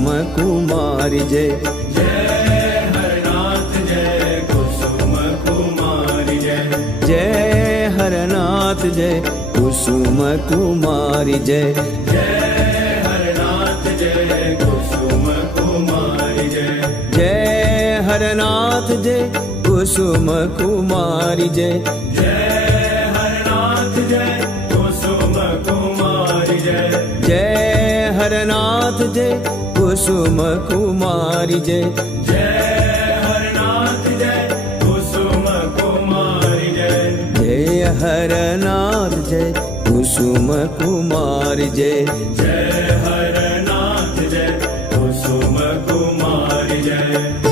कुसुम कुमारी जय। जय हरनाथ जय कुसुम कुमारी जय। जय हरनाथ जय कुसुम कुमारी जय। जय हरनाथ जय कुसुम कुमारी जय। जय हरनाथ जय कुसुम कुमारी जय। जय हरनाथ जय कुसुम कुमारी जय। जय हरनाथ जय कुसुम कुमारी जय। जय हरनाथ जय कुसुम कुमारी जय। जय हरनाथ जय कुसुम कुमारी जय। जय हरनाथ जय कुसुम कुमारी जय।